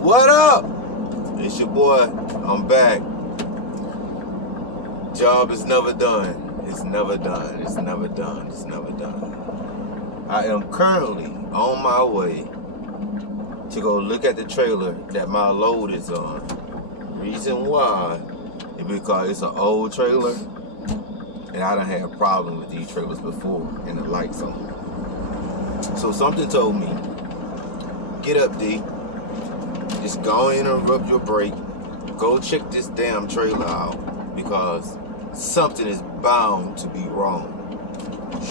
What up? It's your boy. I'm back. Job is never done. It's never done. It's never done. It's never done. I am currently on my way to go look at the trailer that my load is on. Reason why is because it's an old trailer and I done had a problem with these trailers before and the lights on. So something told me, get up D, just go in and rub your brake, go check this damn trailer out because something is bound to be wrong.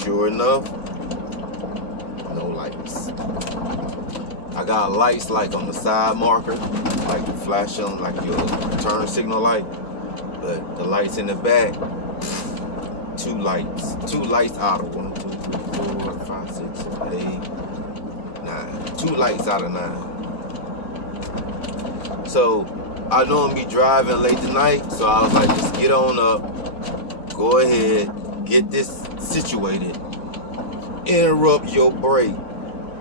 Sure enough, no lights. I got lights like on the side marker, like flashing like your turn signal light, but the lights in the back, two lights out of 1, 2, 3, 4, 5, 6, 7, 8, 9. 2 lights out of 9. So I know I'm be driving late tonight, so I was like, just get on up, go ahead, get this situated, interrupt your brake.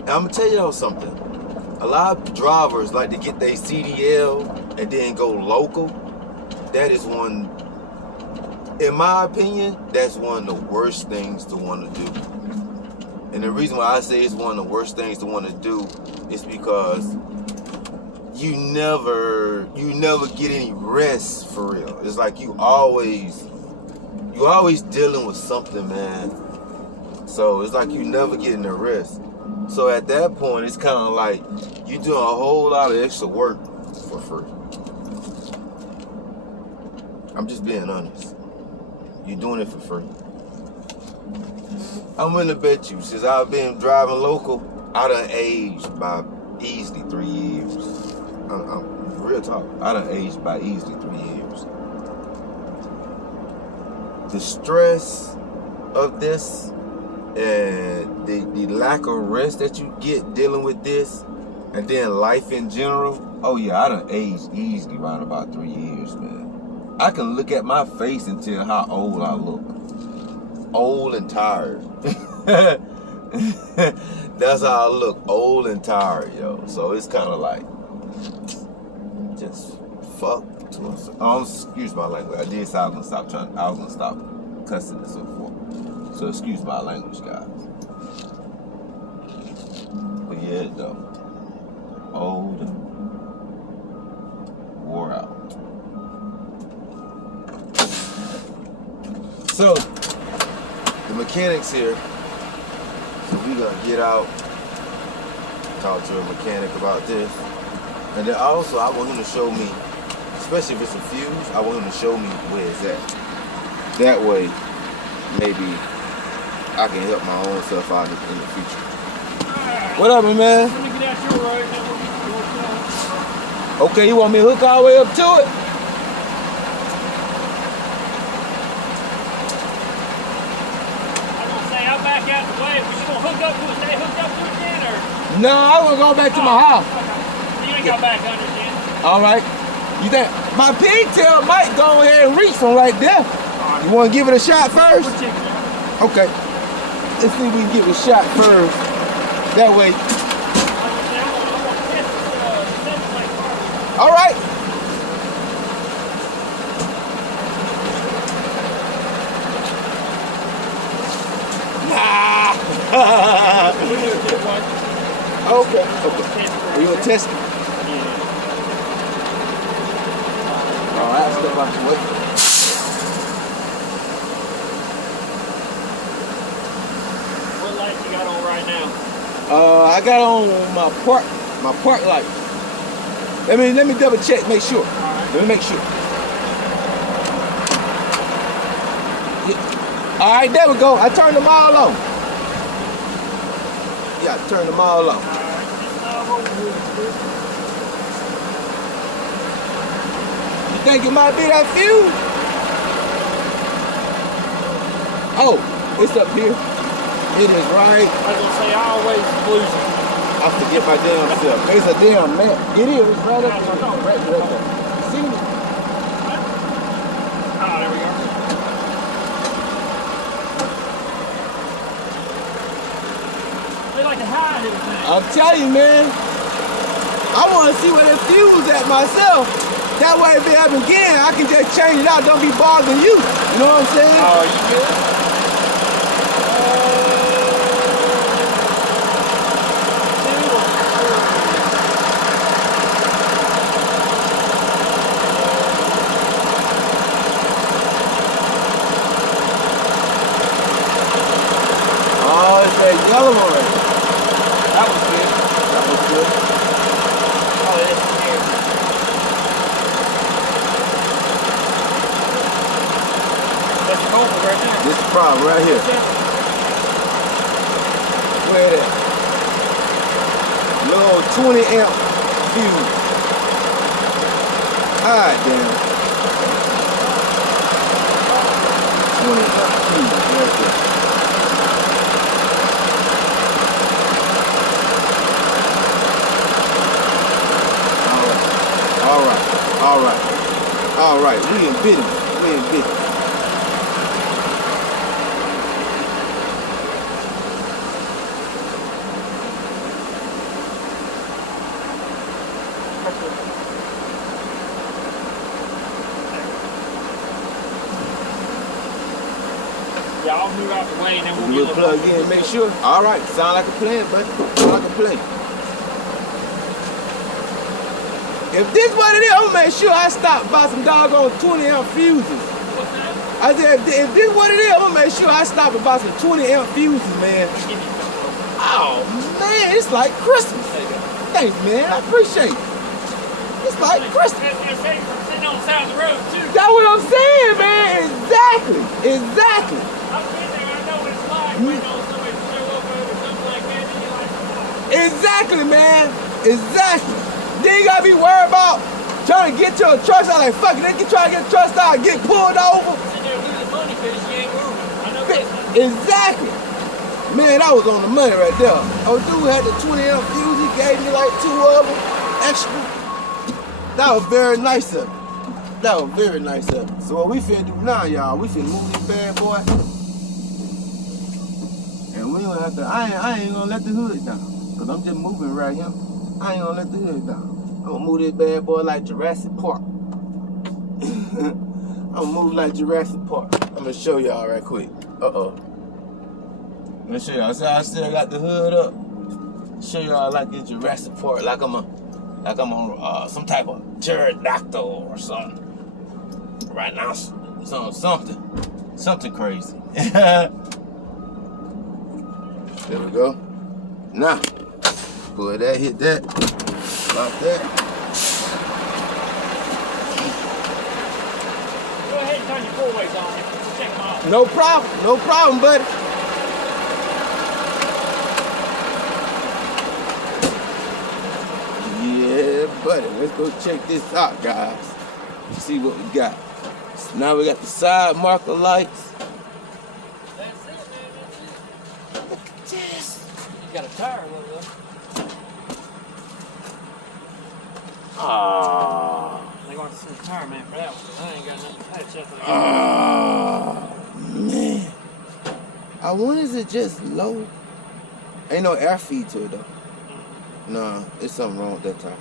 And I'm gonna tell y'all something. A lot of drivers like to get their CDL and then go local. That is one, in my opinion, that's one of the worst things to want to do. And the reason why I say it's one of the worst things to want to do is because you never get any rest for real. It's like you always dealing with something, man. So it's like you never getting the rest. So at that point, it's kind of like you doing a whole lot of extra work for free. I'm just being honest. You're doing it for free. I'm willing to bet you, since I've been driving local, I done aged by easily 3 years. I'm real talk. I done aged by easily 3 years. The stress of this and the lack of rest that you get dealing with this, and then life in general, oh yeah, I done aged easily around about 3 years, man. I can look at my face and tell how old I look. Old and tired. That's how I look, old and tired, yo. So it's kind of like, just fuck. Excuse my language. I did say I was gonna stop cussing and so forth. So excuse my language, guys. But yeah, though, old and wore out. So the mechanics here. So we gonna get out, talk to a mechanic about this, and then also I want him to show me, especially if it's a fuse, I want him to show me where it's at. That way, maybe I can help my own self out in the future. Right. What up, my man? Let me get out your road. Then we'll get to work. Okay, you want me to hook all the way up to it? I'll back out the way. But you gonna hook up to it? Stay hooked up to it then, or? No, I want to go back to my house. Okay. You ain't got back under then. All right. You think my pigtail might go ahead and reach from right there? You want to give it a shot first? We'll check it out. Okay. Let's see if we can give it a shot first. That way. All right. Okay. Are you gonna test it? Yeah. All right, I'll step out the way. What lights you got on right now? I got on my park light. Let me double check, make sure. Right. Let me make sure. Yeah. All right, there we go. I turned them all on. Yeah, I turned them all on. You think it might be that fuse? Oh, it's up here. It is right. I was gonna say I always lose it. I forget my damn self. It's a damn map. It is. It's right up there. Right there. See it? Oh, there we go. They like to hide everything. I'm telling you, man. I want to see where that fuse at myself. That way, if it happen again, I can just change it out. Don't be bothering you. You know what I'm saying? Oh, you good? Oh, it's that yellow one right there. That was good. That was good. Oh, that's good. That's the culprit right there. This is the problem right here. Where it at? Little 20 amp fuse. God damn. 20 amp fuse right there. All right, we in business. We in business. Yeah, I'll move out the way and then We'll plug in and make sure. All right, sound like a plan, buddy. Sound like a plan. If this what it is, I'm gonna make sure I stop by some doggone 20 amp fuses. What's that? I said, if this what it is, I'm gonna make sure I stop and buy some 20 amp fuses, man. Oh man, it's like Christmas. Thanks, man. I appreciate it. It's like Christmas. That's gonna save you from sitting on the side of the road too. That's what I'm saying, man. Exactly. Exactly. I've been there. I know what it's like when somebody throw up over something like that, and you're like, Exactly, man. Exactly. Then you gotta be worried about trying to get to a truck stop. Like, fuck it, they can try to get a truck stop and get pulled over. sitting there losing money because you ain't moving. I know this. Exactly. Man, that was on the money right there. Oh, dude had the 20 amp fuse. He gave me like 2 of them extra. That was very nice of him. That was very nice of him. So what we finna do now, y'all, we finna move this bad boy. And we don't have to, I ain't gonna let the hood down. Cause I'm just moving right here. I ain't gonna let the hood down. I'm gonna move this bad boy like Jurassic Park. I'm gonna move like Jurassic Park. I'm gonna show y'all right quick. Uh-oh. Let me show y'all. See how I still got the hood up? Show y'all like it's Jurassic Park, like I'm on some type of pterodactyl or something. Right now, something crazy. There we go. Now, pull that, hit that, lock that. Go ahead and turn your 4-ways on. Check them out. No problem, buddy. Yeah, buddy. Let's go check this out, guys. See what we got. So now we got the side marker lights. That's it, man. That's it. Look at this. You got a tire, look. Ah. They're going to send a tire man for that one. I ain't got nothing to patch up. Man. I wonder is it just low? Ain't no air feed to it though. Nah, there's something wrong with that tire.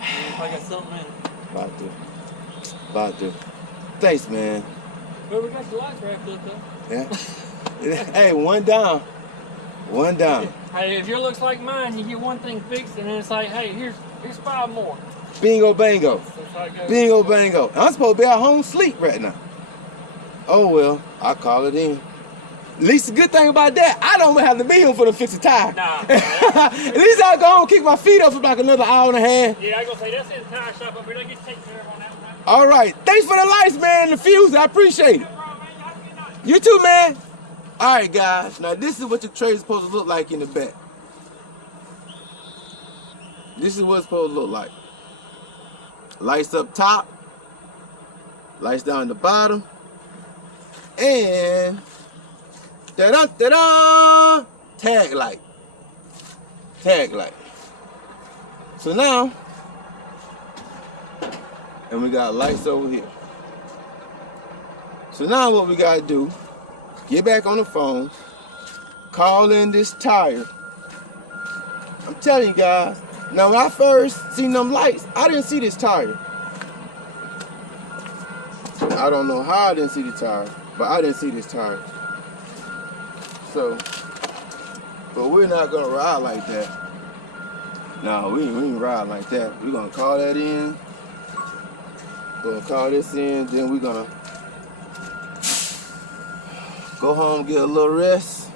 I got something in it. About to. Thanks, man. But we got the lights wrapped up though. Yeah. Hey, one down. One down. Hey, if yours looks like mine, you get one thing fixed and then it's like, hey, here's 5 more. Bingo bango. That's how it goes. Bingo bango. I'm supposed to be at home sleep right now. Oh well, I'll call it in. At least the good thing about that, I don't have to be here for the fix the tire. Nah. At least I'll go home and kick my feet up for like another hour and a half. Yeah, I gonna say that's in the tire shop up here. They get taken care of on that one. All right. Thanks for the lights, man, and the fuse. I appreciate it. No problem, man. You have a good night. You too, man. All right, guys. Now, this is what your tray is supposed to look like in the back. This is what it's supposed to look like. Lights up top. Lights down the bottom. And ta-da, tag light. Tag light. So now, and we got lights over here. So now what we gotta do, get back on the phone, call in this tire. I'm telling you guys, Now, when I first seen them lights, I didn't see this tire. I don't know how I didn't see the tire, but I didn't see this tire. So, but we're not gonna ride like that. No, we ain't ride like that. We're gonna call that in. Gonna call this in, then we're gonna go home, get a little rest,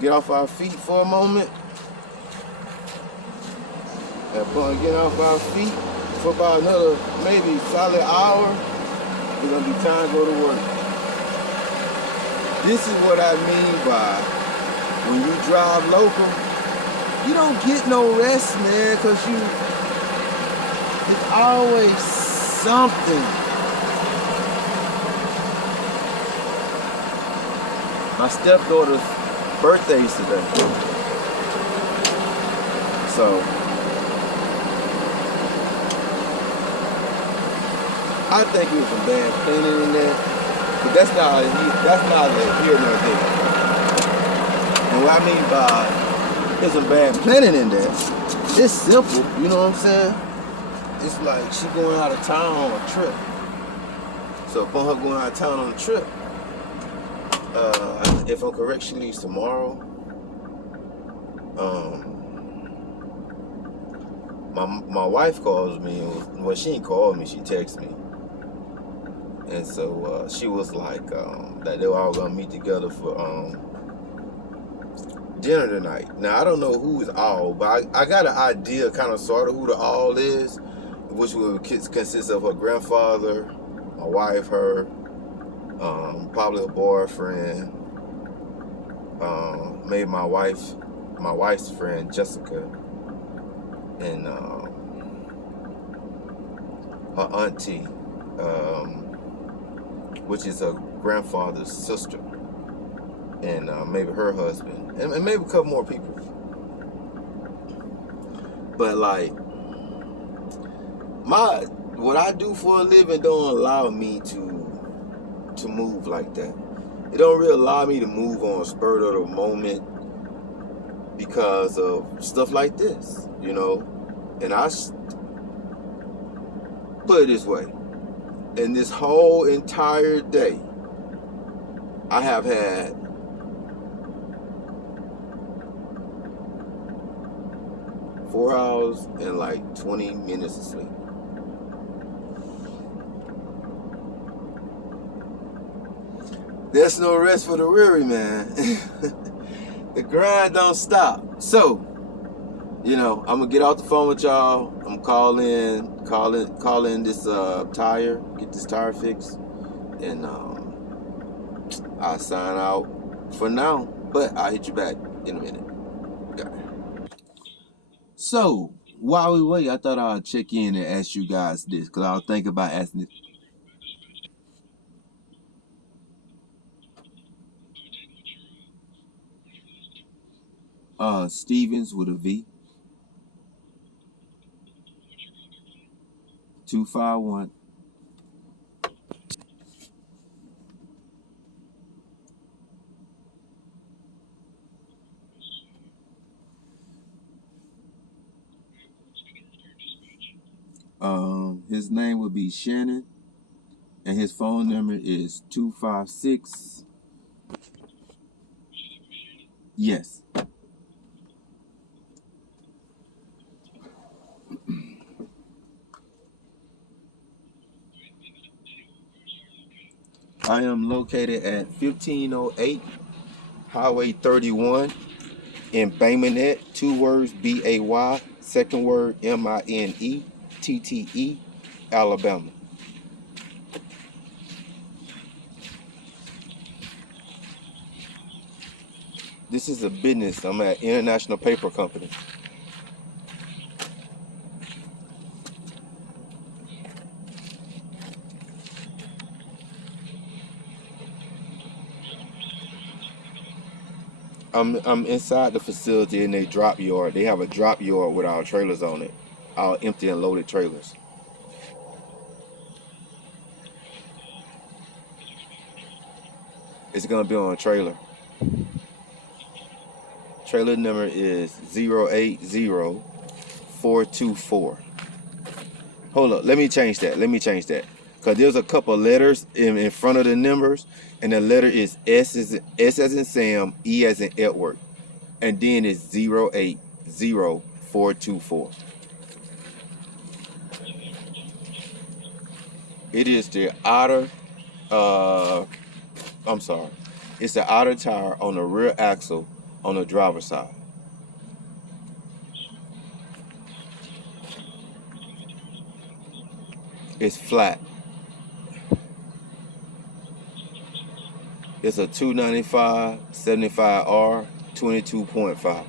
get off our feet for a moment. And upon getting off our feet for about another maybe solid hour, it's gonna be time to go to work. This is what I mean by when you drive local, you don't get no rest, man, because it's always something. My stepdaughter's birthday's today. So I think it was some bad planning in there. But that's neither here nor there. And what I mean by there's some bad planning in there, it's simple, you know what I'm saying? It's like she going out of town on a trip. So upon her going out of town on a trip, if I'm correct, she leaves tomorrow. My wife calls me. Well, she didn't call me. She texted me, and so she was like that they were all gonna meet together for dinner tonight. Now I don't know who is all, but I got an idea, kind of sort of who the all is, which will consist of her grandfather, my wife, her, probably a boyfriend, maybe my wife's friend Jessica, and her auntie, which is her grandfather's sister, and maybe her husband, and maybe a couple more people. But like what I do for a living don't allow me to move like that. It don't really allow me to move on a spur of the moment because of stuff like this, you know. And I put it this way: in this whole entire day, I have had 4 hours and like 20 minutes of sleep. There's no rest for the weary, man. The grind don't stop. So, you know, I'm gonna get off the phone with y'all. I'm call in this tire, get this tire fixed, and I'll sign out for now. But I'll hit you back in a minute. Okay. So while we wait, I thought I'd check in and ask you guys this, because I was thinking about asking it. Stevens with a V. 251. His name would be Shannon, and his phone number is 256. Yes. I am located at 1508 Highway 31 in Baymonette. 2 words, B-A-Y, second word, M-I-N-E-T-T-E, Alabama. This is a business. I'm at International Paper Company. I'm inside the facility in their drop yard. They have a drop yard with our trailers on it, our empty and loaded trailers. It's gonna be on a trailer. Trailer number is 080424. Hold up, let me change that. Because there's a couple letters in front of the numbers, and the letter is S as in Sam, E as in Edward, and then it's 080424. It is the outer, it's the outer tire on the rear axle on the driver's side. It's flat. It's a 295 75R 22.5.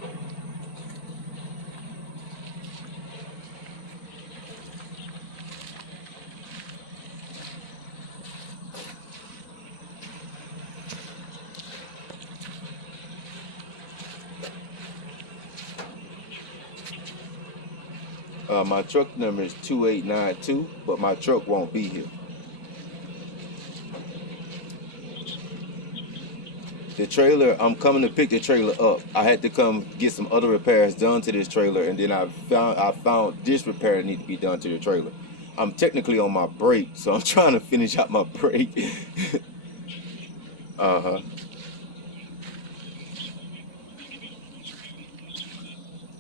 My truck number is 2892, but my truck won't be here. The trailer, I'm coming to pick the trailer up. I had to come get some other repairs done to this trailer, and then I found this repair that need to be done to the trailer. I'm technically on my break, so I'm trying to finish out my break.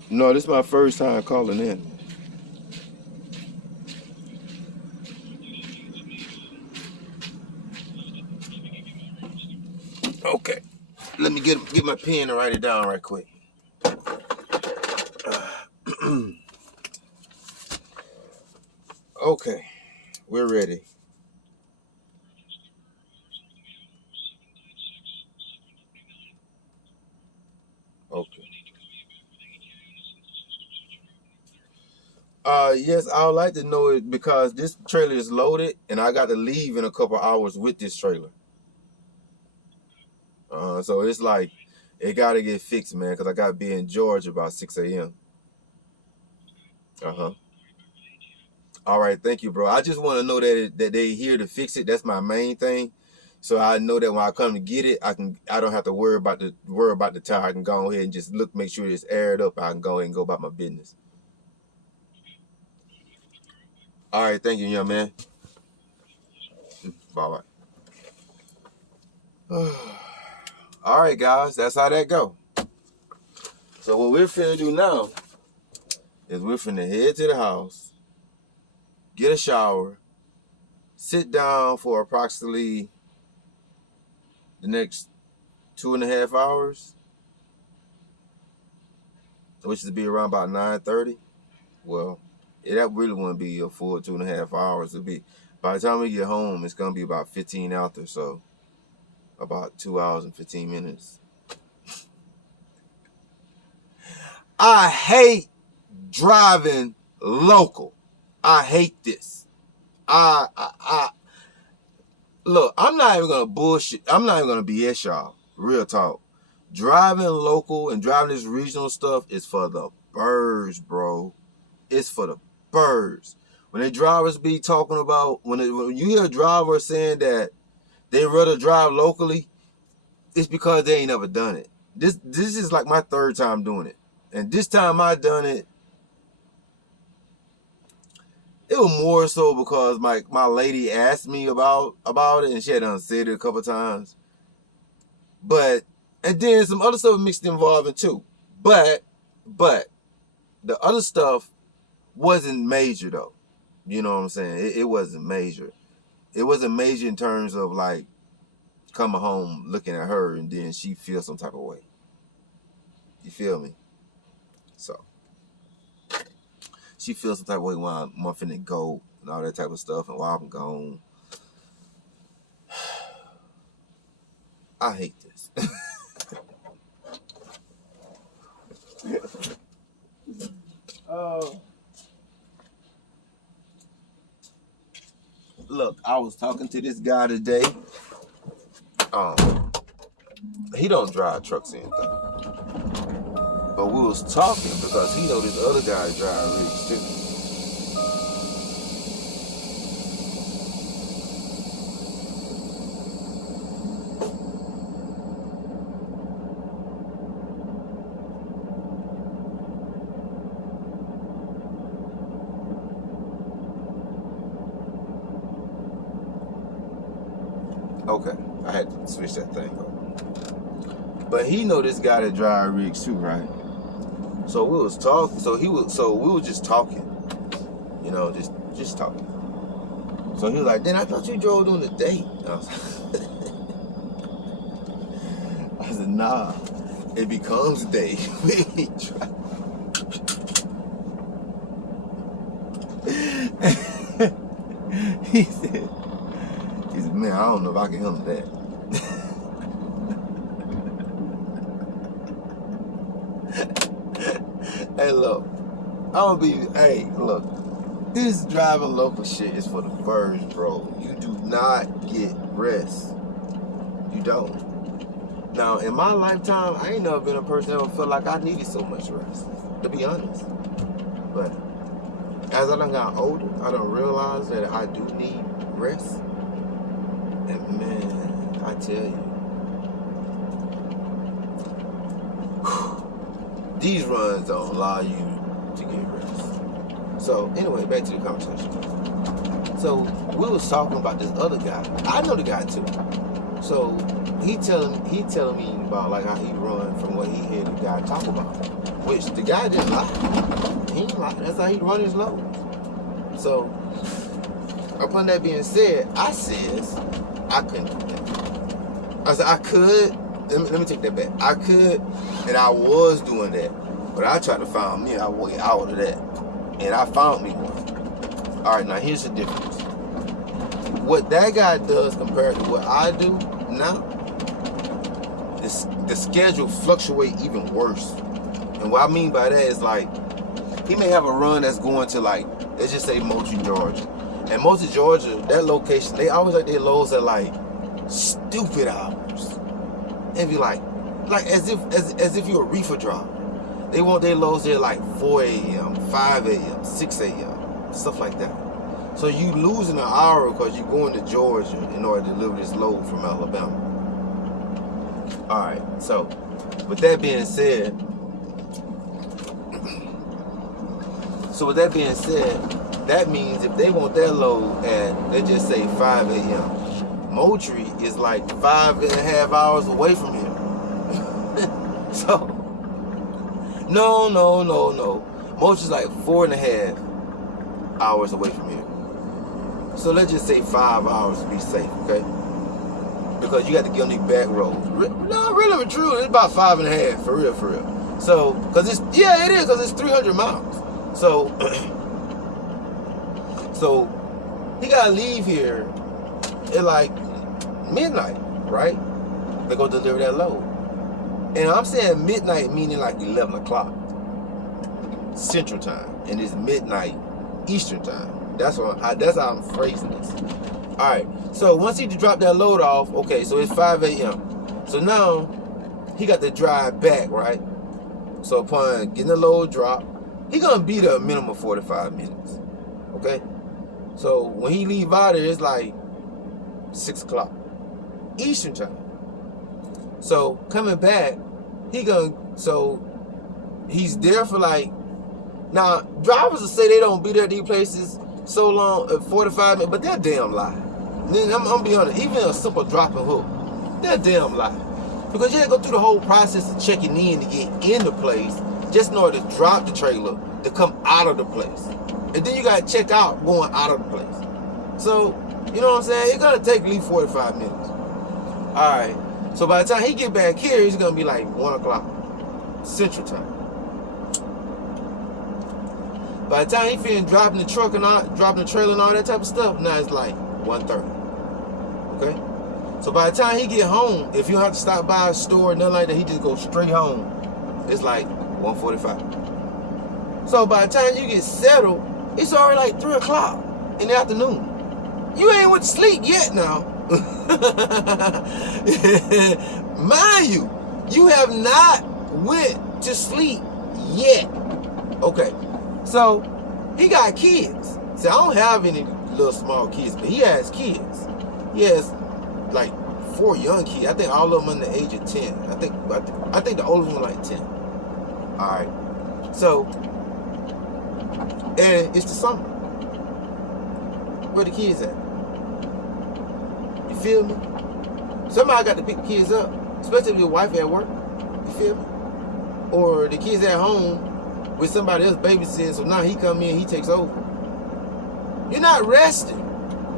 No, this is my first time calling in. Okay, let me get my pen and write it down right quick. Okay, we're ready. Okay. Yes, I would like to know it because this trailer is loaded and I got to leave in a couple hours with this trailer. So it's like, it got to get fixed, man, because I got to be in Georgia about 6 a.m. All right, thank you, bro. I just want to know that they here to fix it. That's my main thing. So I know that when I come to get it, I don't have to worry about the tire. I can go ahead and just make sure it's aired up. I can go ahead and go about my business. All right, thank you, young man. Bye bye. All right, guys, that's how that go. So what we're finna do now is we're finna head to the house, get a shower, sit down for approximately the next 2.5 hours, which is be around about 9:30. Well, that really wouldn't be a full 2.5 hours. It'll be, by the time we get home, it's gonna be about 15 after, so about 2 hours and 15 minutes. I hate driving local. I hate this. Look, I'm not even gonna bullshit. I'm not even gonna BS y'all. Real talk. Driving local and driving this regional stuff is for the birds, bro. It's for the birds. When the drivers be talking about, when you hear a driver saying that they rather drive locally, it's because they ain't never done it. This is like my 3rd time doing it. And this time I done it, it was more so because my lady asked me about it, and she had done said it a couple times. And then some other stuff mixed involved too. But the other stuff wasn't major though. You know what I'm saying? It wasn't major. It wasn't major in terms of like coming home looking at her and then she feels some type of way. You feel me? So she feels some type of way when I'm finna go and all that type of stuff, and while I'm gone. I hate this. Look, I was talking to this guy today. He don't drive trucks or anything. But we was talking because he know this other guy drive rigs too. Okay, I had to switch that thing up. But he know this guy that drive rigs too, right? So we was talking. So we were just talking. You know, just talking. So he was like, "Then I thought you drove on the date." I was like, I said, "Nah, it becomes a date when we drive." He said, "Man, I don't know if I can handle that." Hey, look, look, this driving local shit is for the birds, bro. You do not get rest. You don't. Now, in my lifetime, I ain't never been a person that ever felt like I needed so much rest, to be honest. But as I done got older, I done realized that I do need rest. And man, I tell you, these runs don't allow you to get rest. So anyway, back to the conversation. So we was talking about this other guy. I know the guy too. So he telling me about like how he run from what he heard the guy talk about. Which the guy didn't lie. He didn't lie. That's how he run his load. So upon that being said, I says I couldn't do that. I said I could. Let me take that back. I could, and I was doing that, but I tried to find me a way out of that, and I found me one. All right, now here's the difference. What that guy does compared to what I do now, the schedule fluctuate even worse. And what I mean by that is like, he may have a run that's going to like, let's just say Moultrie, Georgia. And Moultrie, Georgia, that location, they always like their loads at like stupid hours. And be like as if you're a reefer driver. They want their loads there like 4 a.m., 5 a.m., 6 a.m., stuff like that. So you losing an hour because you're going to Georgia in order to deliver this load from Alabama. All right, so with that being said, that means if they want their load at, let's just say 5 a.m., Moultrie is like 5.5 hours away from here. So, no. Moultrie's like 4.5 hours away from here. So let's just say 5 hours to be safe, okay? Because you got to get on these back roads. No, really true. It's about 5.5 for real. So, it is because it's 300 miles. So, so he gotta leave here at like midnight, right? They go deliver that load. And I'm saying midnight meaning like 11 o'clock Central Time, and it's midnight Eastern Time. That's how I'm phrasing this. All right. So once he dropped that load off, okay, so it's 5 a.m. So now he got to drive back, right? So upon getting the load dropped, he gonna be there a minimum of 45 minutes. Okay? So when he leave out of there, it's like 6 o'clock Eastern Time. So coming back, he's there for like, now drivers will say they don't be there at these places so long, 45 minutes, but they're damn lie. Then I'm gonna be honest, even a simple drop and hook, they're damn lie. Because you have to go through the whole process of checking in to get in the place, just in order to drop the trailer to come out of the place. And then you gotta check out going out of the place. So, you know what I'm saying? It's gonna take at least 45 minutes. Alright. So by the time he get back here, it's gonna be like 1 o'clock Central Time. By the time he finished dropping the truck and dropping the trailer and all that type of stuff, now it's like 1:30. Okay? So by the time he get home, if you don't have to stop by a store or nothing like that, he just goes straight home. It's like 1:45. So by the time you get settled, it's already like 3 o'clock in the afternoon. You ain't went to sleep yet now. Mind you, you have not went to sleep yet. Okay, so he got kids. See, I don't have any little small kids, but he has kids. He has like 4 young kids. I think all of them under the age of 10. I think the oldest one like 10. All right, so, and it's the summer. Where the kids at? You feel me? Somebody got to pick the kids up, especially if your wife at work. You feel me? Or the kids at home with somebody else babysitting, so now he come in, he takes over. You're not resting.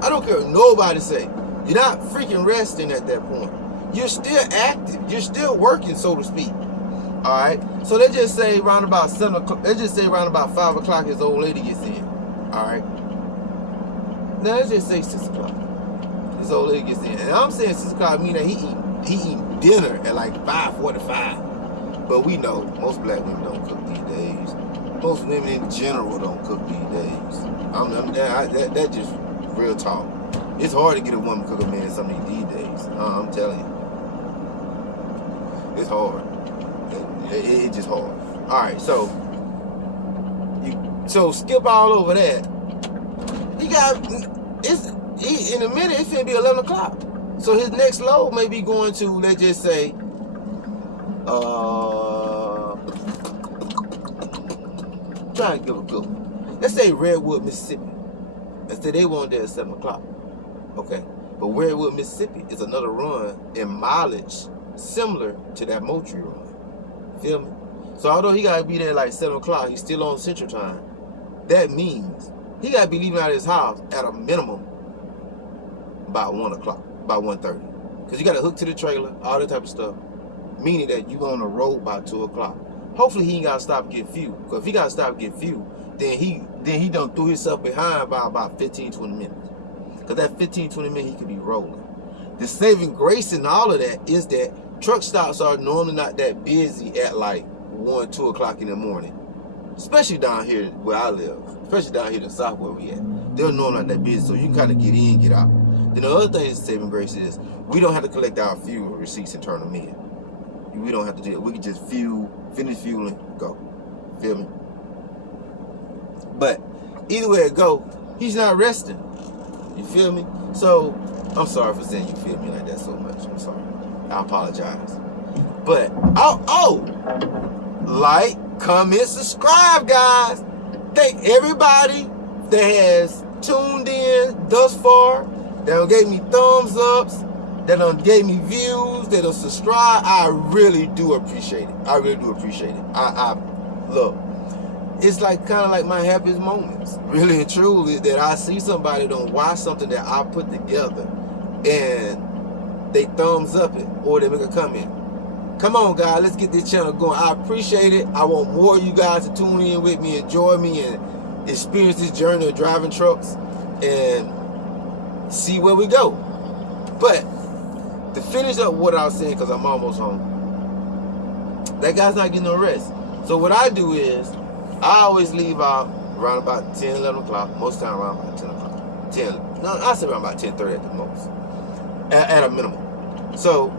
I don't care what nobody say. You're not freaking resting at that point. You're still active. You're still working, so to speak. All right. So let's just say around about 7 o'clock. Let's just say around about 5 o'clock, his old lady gets in. All right. Now let's just say 6 o'clock. His old lady gets in, and I'm saying 6 o'clock mean that he eat dinner at like 5:45. But we know most black women don't cook these days. Most women in general don't cook these days. That just real talk. It's hard to get a woman to cook a man something these days. I'm telling you. It's hard. It's just hard. All right, so skip all over that. In a minute, it's gonna be 11 o'clock. So his next load may be going to, let's just say, try to give a good one. Let's say Redwood, Mississippi. Let's say they want there at 7 o'clock. Okay. But Redwood, Mississippi is another run in mileage similar to that Moultrie run. Feel me? So although he gotta be there like 7 o'clock, he's still on Central Time. That means he gotta be leaving out of his house at a minimum by 1 o'clock, by 1:30. Because you gotta hook to the trailer, all that type of stuff. Meaning that you on the road by 2 o'clock. Hopefully he ain't gotta stop and get fuel. Because if he gotta stop and get fuel, then he done threw himself behind by about 15-20 minutes. Because that 15-20 minutes he could be rolling. The saving grace in all of that is that truck stops are normally not that busy at like 1-2 o'clock in the morning. Especially down here where I live. Especially down here in the South where we at. They're normally not that busy, so you can kind of get in, get out. Then the other thing is saving grace is we don't have to collect our fuel receipts and turn them in. We don't have to do it. We can just finish fueling, go. Feel me? But either way it go, he's not resting. You feel me? So I'm sorry for saying you feel me like that so much. I'm sorry. I apologize. But like, comment, subscribe, guys. Thank everybody that has tuned in thus far, that done gave me thumbs ups, that done gave me views, that done subscribe. I really do appreciate it. I really do appreciate it. I look, it's like kind of like my happiest moments, really and truly, that I see somebody done watch something that I put together and they thumbs up it or they make a comment. Come on, guys, let's get this channel going. I appreciate it. I want more of you guys to tune in with me, enjoy me, and experience this journey of driving trucks and see where we go. But to finish up what I was saying, because I'm almost home, that guy's not getting no rest. So what I do is I always leave out around about 10, 11 o'clock. Most time around about 10 o'clock. I say around about 10:30 at the most. At a minimum. So,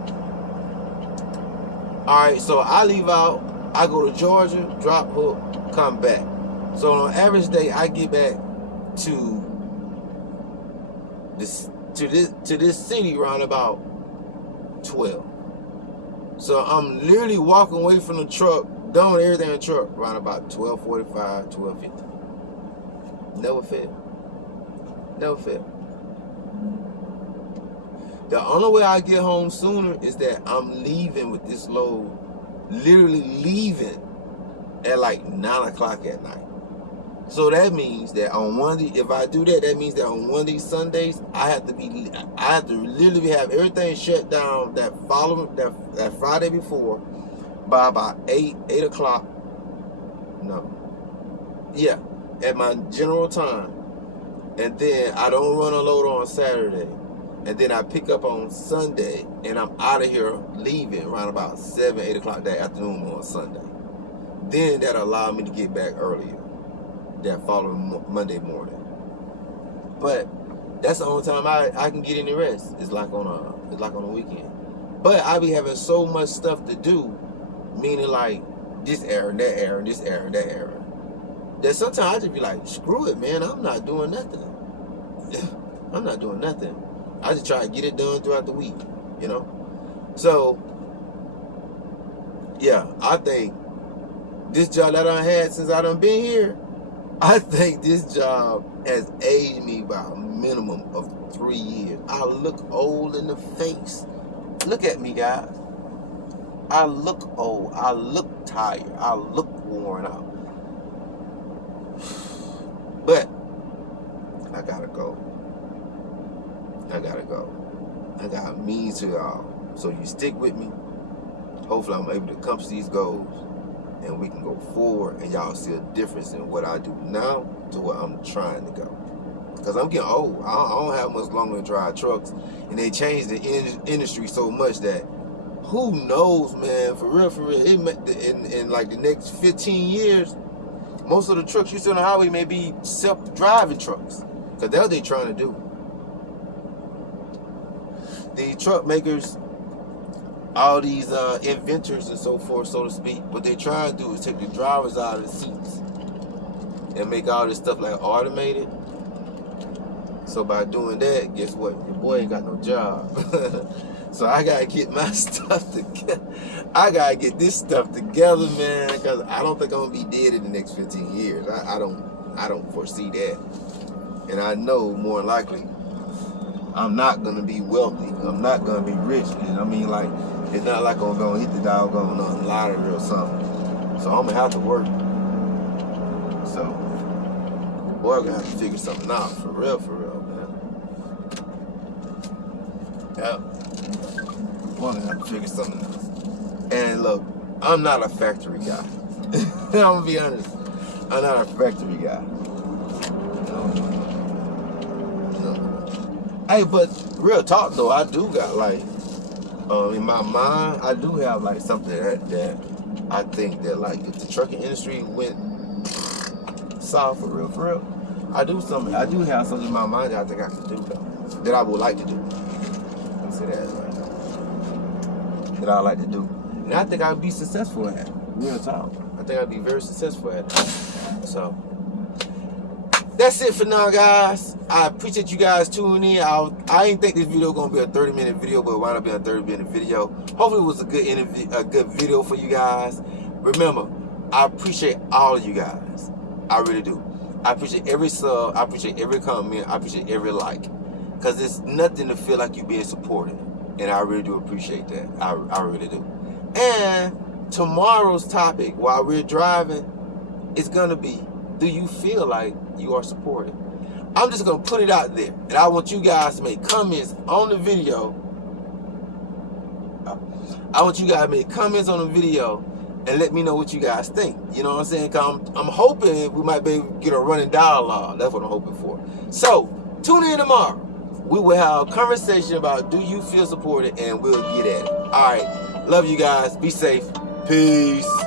alright, so I leave out, I go to Georgia, drop hook, come back. So on an average day, I get back to this city around about 12. So I'm literally walking away from the truck, done with everything in the truck, around about 12:45, 12:50. Never fail. Never fail. The only way I get home sooner is that I'm leaving with this load, literally leaving at like 9 o'clock at night. So that means that on one of the, if I do that, that means that on one of these Sundays, I have to literally have everything shut down that Friday before by about 8 o'clock. No. Yeah, at my general time. And then I don't run a load on Saturday. And then I pick up on Sunday, and I'm out of here leaving around about 7, 8 o'clock that afternoon on Sunday. Then that'll allow me to get back earlier that following Monday morning. But that's the only time I can get any rest. It's like on a weekend. But I be having so much stuff to do, meaning like this errand, that errand, this errand, that errand, that sometimes I just be like, screw it, man, I'm not doing nothing. I'm not doing nothing. I just try to get it done throughout the week, you know? So, yeah, I think this job that I had since I done been here, I think this job has aged me by a minimum of 3 years. I look old in the face Look at me, guys. I look old. I look tired. I look worn out. But I gotta go. I gotta go. I got mean to y'all. So you stick with me. Hopefully I'm able to accomplish these goals and we can go forward and y'all see a difference in what I do now to what I'm trying to go. Because I'm getting old. I don't have much longer to drive trucks. And they changed the industry so much that who knows, man, for real, in like the next 15 years, most of the trucks you see on the highway may be self-driving trucks. Because that's what they're trying to do. The truck makers, all these inventors and so forth, so to speak, what they try to do is take the drivers out of the seats and make all this stuff like automated. So by doing that, guess what? Your boy ain't got no job. So I gotta get my stuff together. I gotta get this stuff together, man, because I don't think I'm gonna be dead in the next 15 years. I don't foresee that. And I know more than likely I'm not gonna be wealthy. I'm not gonna be rich. And I mean, like, it's not like I'm gonna hit the doggone lottery or something. So I'm gonna have to work. So, boy, I'm gonna have to figure something out for real, man. Yeah. Boy, I'm gonna have to figure something out. And look, I'm not a factory guy. I'm gonna be honest. I'm not a factory guy. No. Hey, but real talk though, I do got like, in my mind, I do have like something that I think that like if the trucking industry went south for real, I do have something in my mind that I think I can do though, that I would like to do. Let's say that, like, that I like to do, and I think I'd be successful at it. Real talk, I think I'd be very successful at it. So that's it for now, guys. I appreciate you guys tuning in. I didn't think this video was gonna be a 30-minute video, but it wound up being a 30-minute video. Hopefully it was a good video for you guys. Remember, I appreciate all of you guys. I really do. I appreciate every sub. I appreciate every comment. I appreciate every like. Because it's nothing to feel like you're being supported. And I really do appreciate that. I really do. And tomorrow's topic, while we're driving, is gonna be, do you feel like you are supported? I'm just gonna put it out there, and I want you guys to make comments on the video. I want you guys to make comments on the video and let me know what you guys think. You know what I'm saying? Cause I'm hoping we might be able to get a running dialogue. That's what I'm hoping for. So tune in tomorrow. We will have a conversation about, do you feel supported, and we'll get at it. All right, love you guys. Be safe. Peace.